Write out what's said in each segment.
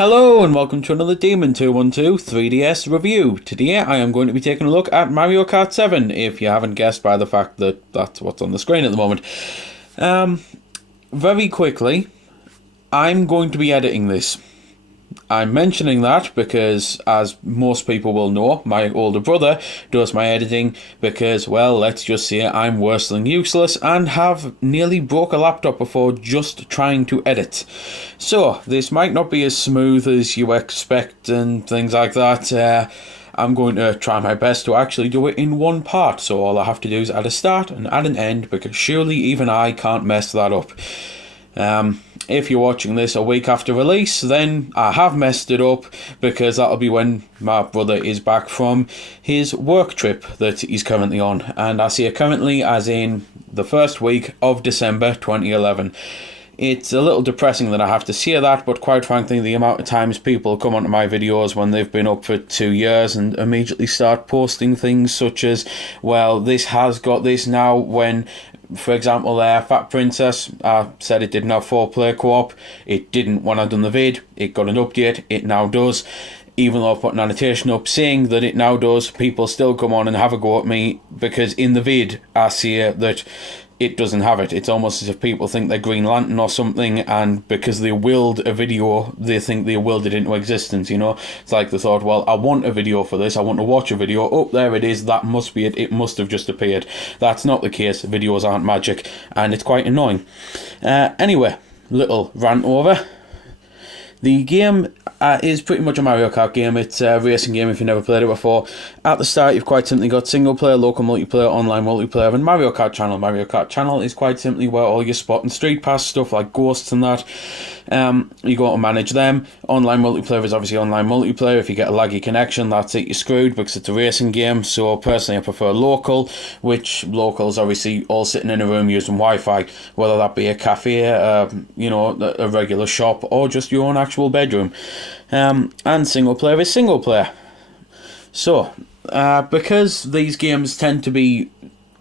Hello and welcome to another Demon 212 3DS review. Today I am going to be taking a look at Mario Kart 7, if you haven't guessed by the fact that that's what's on the screen at the moment. Very quickly, I'm going to be editing this. I'm mentioning that because, as most people will know, my older brother does my editing because, well, let's just say I'm worse than useless and have nearly broke a laptop before just trying to edit. So, this might not be as smooth as you expect and things like that. I'm going to try my best to actually do it in one part, so all I have to do is add a start and add an end, because surely even I can't mess that up. If you're watching this a week after release, then I have messed it up, because that'll be when my brother is back from his work trip that he's currently on. And I see it currently as in the first week of December 2011. It's a little depressing that I have to say that, but quite frankly, the amount of times people come onto my videos when they've been up for 2 years and immediately start posting things such as, well, this has got this now, when, for example, Fat Princess, I said it didn't have 4-player co-op. It didn't when I done the vid. It got an update. It now does. Even though I've put an annotation up saying that it now does, people still come on and have a go at me because in the vid I say that it doesn't have it. It's almost as if people think they're Green Lantern or something, and because they willed a video, they think they willed it into existence, you know? It's like they thought, well, I want a video for this, I want to watch a video, oh, there it is, that must be it, it must have just appeared. That's not the case, videos aren't magic, and it's quite annoying. Anyway, little rant over. The game is pretty much a Mario Kart game. It's a racing game if you've never played it before. At the start, you've quite simply got single player, local multiplayer, online multiplayer, and Mario Kart Channel. Mario Kart Channel is quite simply where all your spot and street pass stuff like ghosts and that, you go to manage them. Online multiplayer is obviously online multiplayer. If you get a laggy connection, that's it, you're screwed, because it's a racing game. So personally, I prefer local, which local is obviously all sitting in a room using Wi-Fi, whether that be a cafe, a regular shop, or just your own actual bedroom. And single player is single player. So, because these games tend to be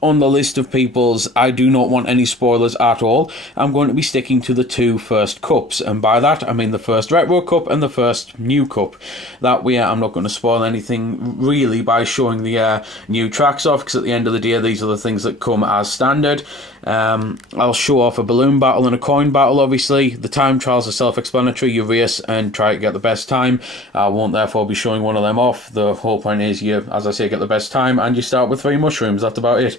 on the list of people's I do not want any spoilers at all, I'm going to be sticking to the two first cups, and by that I mean the first Retro Cup and the first New Cup. That way I'm not going to spoil anything really by showing the new tracks off, because at the end of the day these are the things that come as standard. I'll show off a balloon battle and a coin battle. Obviously the time trials are self-explanatory, you race and try to get the best time. I won't therefore be showing one of them off. The whole point is you, as I say, get the best time, and you start with 3 mushrooms. That's about it.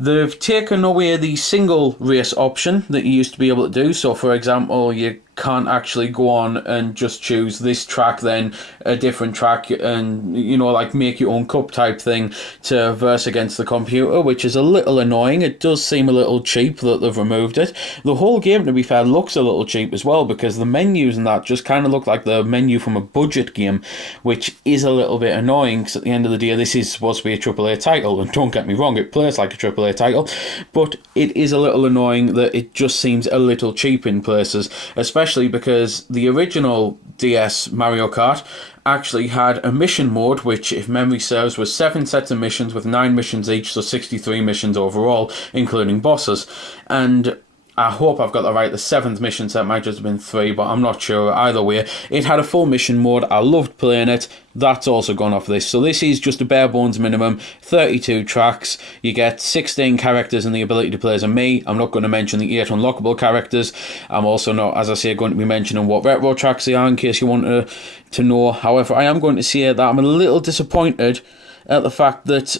They've taken away the single race option that you used to be able to do. So for example, you can't actually go on and just choose this track, then a different track, and, you know, like make your own cup type thing to verse against the computer, which is a little annoying. It does seem a little cheap that they've removed it. The whole game, to be fair, looks a little cheap as well, because the menus and that just kind of look like the menu from a budget game, which is a little bit annoying, because at the end of the day this is supposed to be a AAA title, and don't get me wrong, it plays like a AAA title, but it is a little annoying that it just seems a little cheap in places, especially because the original DS Mario Kart actually had a mission mode, which, if memory serves, was 7 sets of missions with 9 missions each, so 63 missions overall, including bosses. And I hope I've got that right. The 7th mission set might just have been 3, but I'm not sure. Either way, it had a full mission mode. I loved playing it. That's also gone off this. So this is just a bare bones minimum. 32 tracks. You get 16 characters and the ability to play as a Mii. I'm not going to mention the 8 unlockable characters. I'm also not, as I say, going to be mentioning what retro tracks they are, in case you want to know. However, I am going to say that I'm a little disappointed at the fact that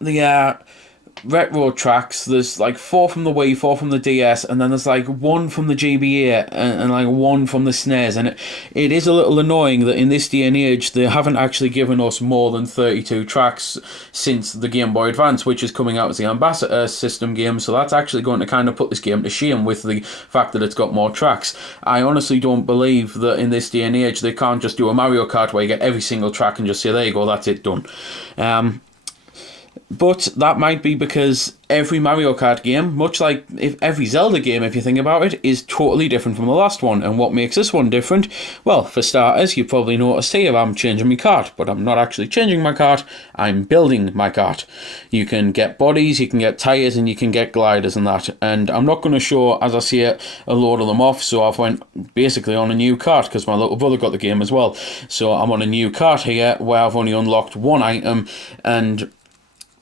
the retro tracks, there's like 4 from the Wii, 4 from the DS, and then there's like 1 from the GBA and like 1 from the SNES, and it is a little annoying that in this day and age they haven't actually given us more than 32 tracks since the Game Boy Advance, which is coming out as the Ambassador system game. So that's actually going to kind of put this game to shame with the fact that it's got more tracks. I honestly don't believe that in this day and age they can't just do a Mario Kart where you get every single track and just say, there you go, that's it, done. But that might be because every Mario Kart game, much like if every Zelda game, if you think about it, is totally different from the last one. And what makes this one different? Well, for starters, you probably noticed here I'm changing my kart, but I'm not actually changing my kart, I'm building my kart. You can get bodies, you can get tyres, and you can get gliders and that. And I'm not going to show, as I see it, a load of them off, so I've went basically on a new kart, because my little brother got the game as well. So I'm on a new kart here, where I've only unlocked one item, and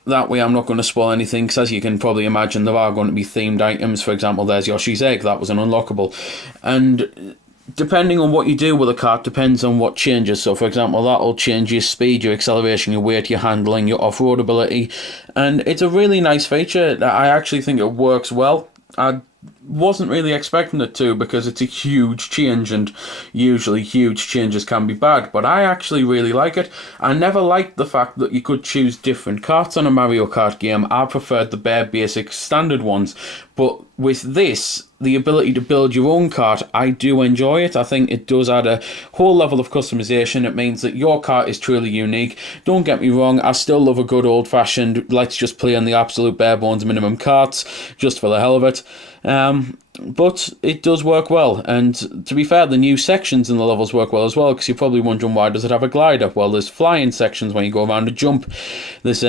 that way I'm not going to spoil anything, because as you can probably imagine, there are going to be themed items. For example, there's Yoshi's Egg, that was an unlockable. And depending on what you do with a kart depends on what changes. So, for example, that'll change your speed, your acceleration, your weight, your handling, your off-road ability. And it's a really nice feature. I actually think it works well. I wasn't really expecting it to, because it's a huge change, and usually huge changes can be bad, but I actually really like it. I never liked the fact that you could choose different karts on a Mario Kart game. I preferred the bare basic standard ones, but with this, the ability to build your own kart, I do enjoy it. I think it does add a whole level of customization. It means that your kart is truly unique. Don't get me wrong, I still love a good old-fashioned, let's just play on the absolute bare bones minimum karts, just for the hell of it. But it does work well, and to be fair, the new sections in the levels work well as well, because you're probably wondering, why does it have a glider? Well, there's flying sections when you go around a jump. There's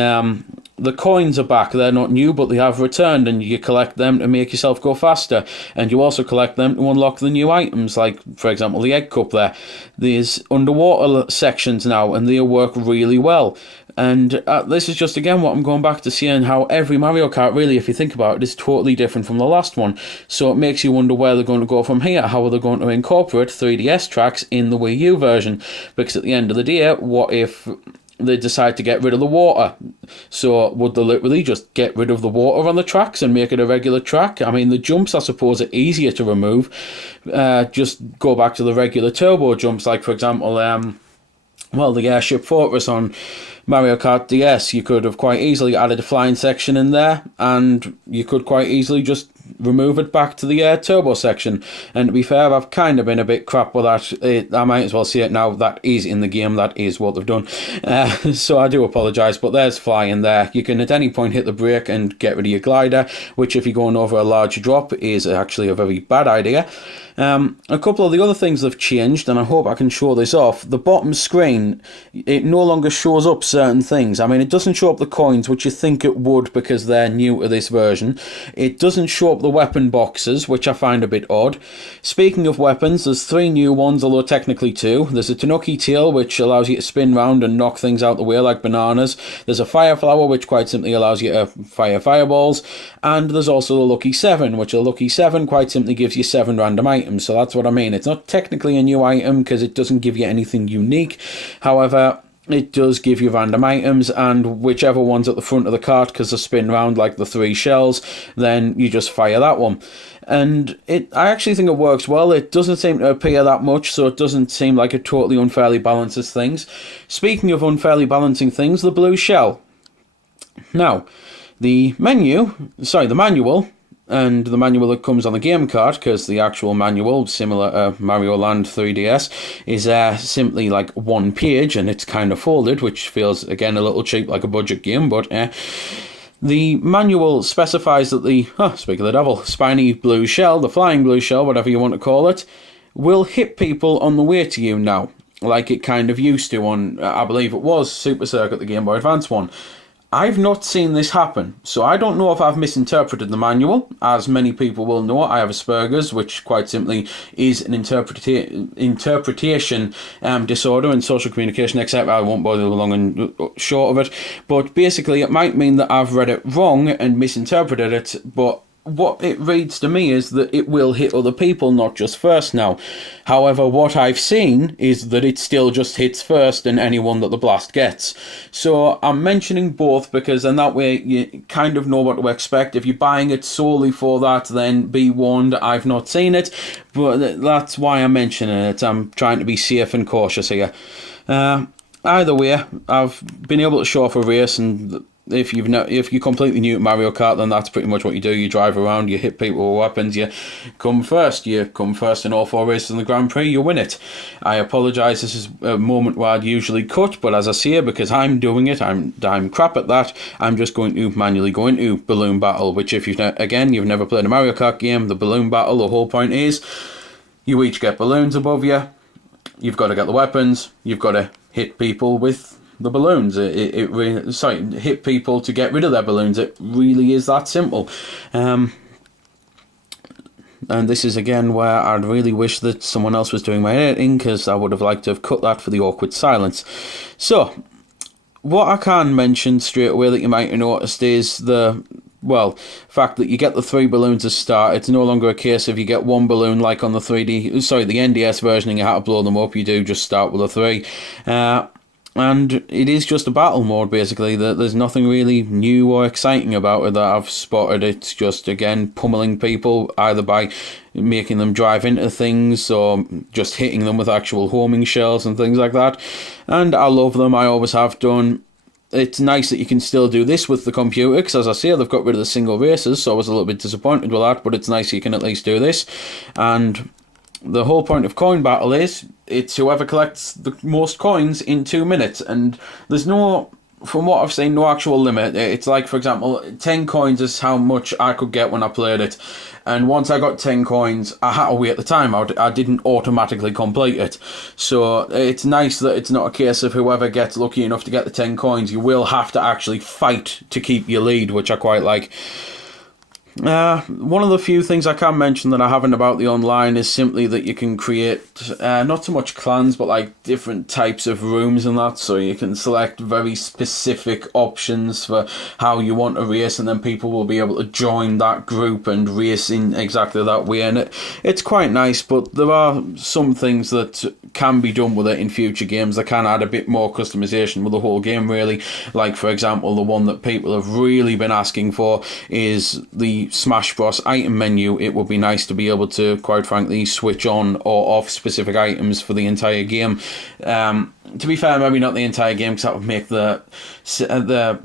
the coins are back. They're not new, but they have returned, and you collect them to make yourself go faster, and you also collect them to unlock the new items, like, for example, the egg cup there. There's underwater sections now, and they work really well. And this is just, again, what I'm going back to seeing, how every Mario Kart, really, if you think about it, is totally different from the last one. So it makes you wonder where they're going to go from here. How are they going to incorporate 3DS tracks in the Wii U version? Because at the end of the day, what if they decide to get rid of the water? So would they literally just get rid of the water on the tracks and make it a regular track? I mean, the jumps, I suppose, are easier to remove. Just go back to the regular turbo jumps, like, for example, well, the Airship Fortress on Mario Kart DS, you could have quite easily added a flying section in there, and you could quite easily just remove it back to the turbo section. And to be fair, I've kind of been a bit crap with that. I might as well say it now, that is in the game, that is what they've done. So I do apologise, but there's flying there. You can at any point hit the brake and get rid of your glider, which if you're going over a large drop is actually a very bad idea. A couple of the other things that have changed, and I hope I can show this off. The bottom screen, it no longer shows up certain things. I mean, it doesn't show up the coins, which you think it would because they're new to this version. It doesn't show up the weapon boxes, which I find a bit odd. Speaking of weapons, there's 3 new ones, although technically 2. There's a Tanuki tail, which allows you to spin round and knock things out the way like bananas. There's a fire flower, which quite simply allows you to fire fireballs. And there's also the Lucky 7, which a Lucky 7 quite simply gives you 7 random items. So that's what I mean. It's not technically a new item because it doesn't give you anything unique. However, it does give you random items, and whichever one's at the front of the cart, because they spin round like the 3 shells, then you just fire that one. And I actually think it works well. It doesn't seem to appear that much, so it doesn't seem like it totally unfairly balances things. Speaking of unfairly balancing things, the blue shell. Now, the manual, and the manual that comes on the game card, because the actual manual, similar to Mario Land 3DS, is simply like 1 page, and it's kind of folded, which feels, again, a little cheap, like a budget game, but the manual specifies that the, speak of the devil, spiny blue shell, the flying blue shell, whatever you want to call it, will hit people on the way to you now, like it kind of used to on, I believe it was Super Circuit, the Game Boy Advance one. I've not seen this happen, so I don't know if I've misinterpreted the manual. As many people will know, I have Asperger's, which quite simply is an interpretation disorder in social communication, except I won't bother long and short of it. But basically, it might mean that I've read it wrong and misinterpreted it, but what it reads to me is that it will hit other people, not just first now. However, what I've seen is that it still just hits first and anyone that the blast gets. So I'm mentioning both because in that way you kind of know what to expect. If you're buying it solely for that, then be warned, I've not seen it, but that's why I'm mentioning it. I'm trying to be safe and cautious here. Either way, I've been able to show off a race, and if you're completely new to Mario Kart, then that's pretty much what you do. You drive around, you hit people with weapons, you come first. You come first in all 4 races in the Grand Prix, you win it. I apologise, this is a moment where I'd usually cut, but as I say, because I'm doing it, I'm crap at that, I'm just going to manually go into Balloon Battle, which if you've never played a Mario Kart game, the Balloon Battle, the whole point is, you each get balloons above you, you've got to get the weapons, you've got to hit people with the balloons. Hit people to get rid of their balloons. It really is that simple. And this is again where I'd really wish that someone else was doing my editing, because I would have liked to have cut that for the awkward silence. So, what I can mention straight away that you might have noticed is the fact that you get the 3 balloons to start. It's no longer a case of you get 1 balloon like on the the NDS version and you have to blow them up. You do just start with a 3. And it is just a battle mode, basically. There's nothing really new or exciting about it that I've spotted. It's just, again, pummeling people, either by making them drive into things or just hitting them with actual homing shells and things like that. And I love them, I always have done. It's nice that you can still do this with the computer, because as I say, they've got rid of the single races, so I was a little bit disappointed with that, but it's nice you can at least do this. And the whole point of Coin Battle is, it's whoever collects the most coins in 2 minutes, and there's no, from what I've seen, no actual limit. It's like, for example, 10 coins is how much I could get when I played it, and once I got 10 coins, I had to wait the time out. I didn't automatically complete it. So it's nice that it's not a case of whoever gets lucky enough to get the 10 coins, you will have to actually fight to keep your lead, which I quite like. One of the few things I can mention that I haven't about the online is simply that you can create not so much clans, but like different types of rooms and that, so you can select very specific options for how you want to race, and then people will be able to join that group and race in exactly that way, and it's quite nice. But there are some things that can be done with it in future games that can add a bit more customization with the whole game, really. Like, for example, the one that people have really been asking for is the Smash Bros item menu. It would be nice to be able to, quite frankly, switch on or off specific items for the entire game. To be fair, maybe not the entire game, because that would make the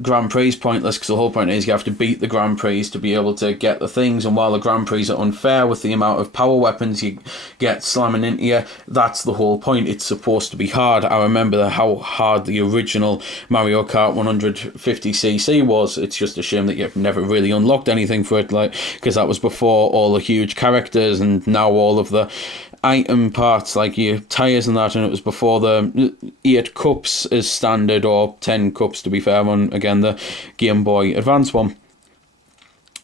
Grand Prix pointless, because the whole point is you have to beat the Grand Prix to be able to get the things, and while the Grand Prix are unfair with the amount of power weapons you get slamming into you, that's the whole point. It's supposed to be hard. I remember how hard the original Mario Kart 150cc was. It's just a shame that you've never really unlocked anything for it, like, because that was before all the huge characters and now all of the item parts like your tyres and that, and it was before the 8 cups is standard, or 10 cups to be fair, on again the Game Boy Advance one.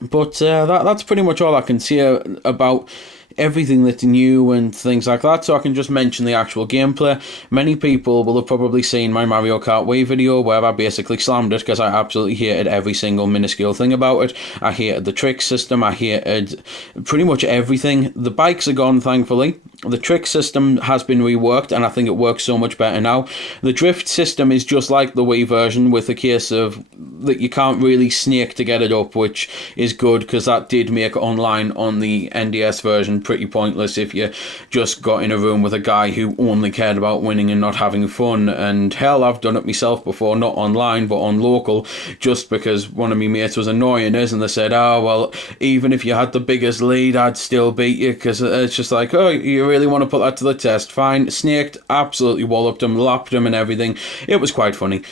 But that's pretty much all I can say about everything that's new and things like that, so I can just mention the actual gameplay. Many people will have probably seen my Mario Kart Wii video where I basically slammed it, because I absolutely hated every single minuscule thing about it. I hated the trick system, I hated pretty much everything. The bikes are gone, thankfully. The trick system has been reworked, and I think it works so much better now. The drift system is just like the Wii version, with a case of that you can't really snake to get it up, which is good, because that did make online on the NDS version pretty pointless if you just got in a room with a guy who only cared about winning and not having fun. And hell, I've done it myself before, not online but on local, just because one of my mates was annoying us, and they said, oh well, even if you had the biggest lead, I'd still beat you, because it's just like, oh, you really want to put that to the test? Fine. Snaked, absolutely walloped him, lapped him and everything. It was quite funny.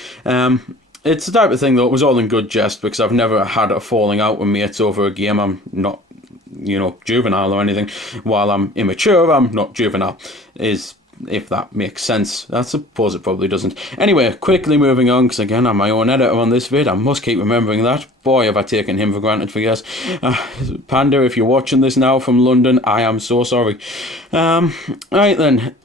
It's the type of thing that was all in good jest, because I've never had a falling out with mates over a game. I'm not, juvenile or anything. While I'm immature, I'm not juvenile, if that makes sense. I suppose it probably doesn't. Anyway, quickly moving on, because again, I'm my own editor on this vid. I must keep remembering that. Boy, have I taken him for granted for years. Panda, if you're watching this now from London, I am so sorry. Right then.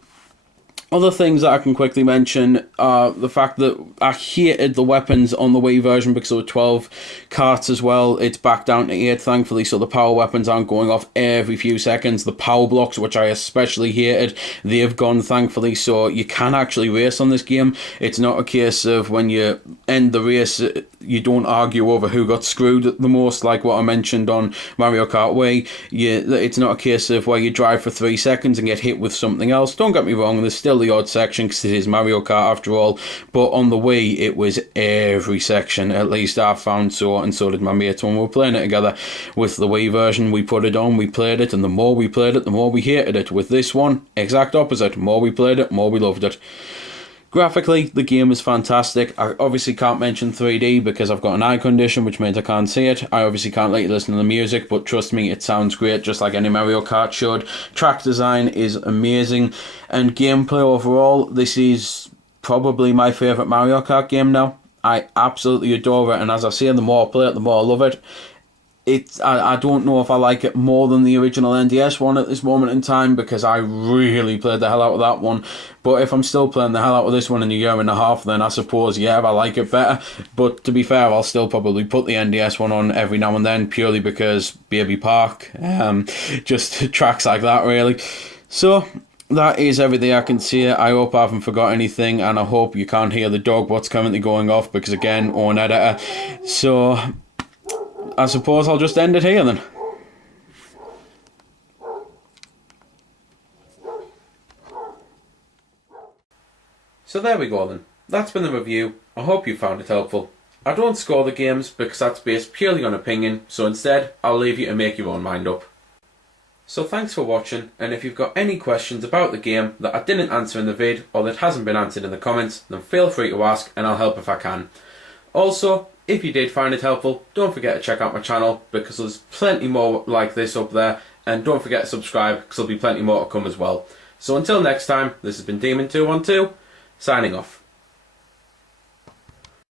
Other things that I can quickly mention are the fact that I hated the weapons on the Wii version because there were 12 carts as well. It's back down to 8, thankfully, so the power weapons aren't going off every few seconds. The power blocks, which I especially hated, they've gone, thankfully, so you can actually race on this game. It's not a case of when you end the race, you don't argue over who got screwed the most, like what I mentioned on Mario Kart Wii. It's not a case of where you drive for 3 seconds and get hit with something else. Don't get me wrong, there's still the odd section because it is Mario Kart after all, but on the Wii it was every section, at least I found so, and so did my mates when we were playing it together. With the Wii version, we put it on, we played it, and the more we played it, the more we hated it. With this one, exact opposite. The more we played it, the more we loved it. Graphically, the game is fantastic. I obviously can't mention 3D because I've got an eye condition, which means I can't see it. I obviously can't let you listen to the music, but trust me, it sounds great, just like any Mario Kart should. Track design is amazing, and gameplay overall, this is probably my favourite Mario Kart game now. I absolutely adore it, and as I say, the more I play it, the more I love it. I don't know if I like it more than the original NDS one at this moment in time, because I really played the hell out of that one. But if I'm still playing the hell out of this one in a year and a half, then I suppose, yeah, I like it better. But to be fair, I'll still probably put the NDS one on every now and then, purely because Baby Park, just tracks like that, really. So that is everything I can say. I hope I haven't forgot anything, and I hope you can't hear the dog what's currently going off, because again, own editor. So I suppose I'll just end it here then. So there we go then. That's been the review. I hope you found it helpful. I don't score the games because that's based purely on opinion, so instead I'll leave you to make your own mind up. So thanks for watching, and if you've got any questions about the game that I didn't answer in the vid or that hasn't been answered in the comments, then feel free to ask and I'll help if I can. Also, if you did find it helpful, don't forget to check out my channel, because there's plenty more like this up there, and don't forget to subscribe because there'll be plenty more to come as well. So until next time, this has been Demon212, signing off.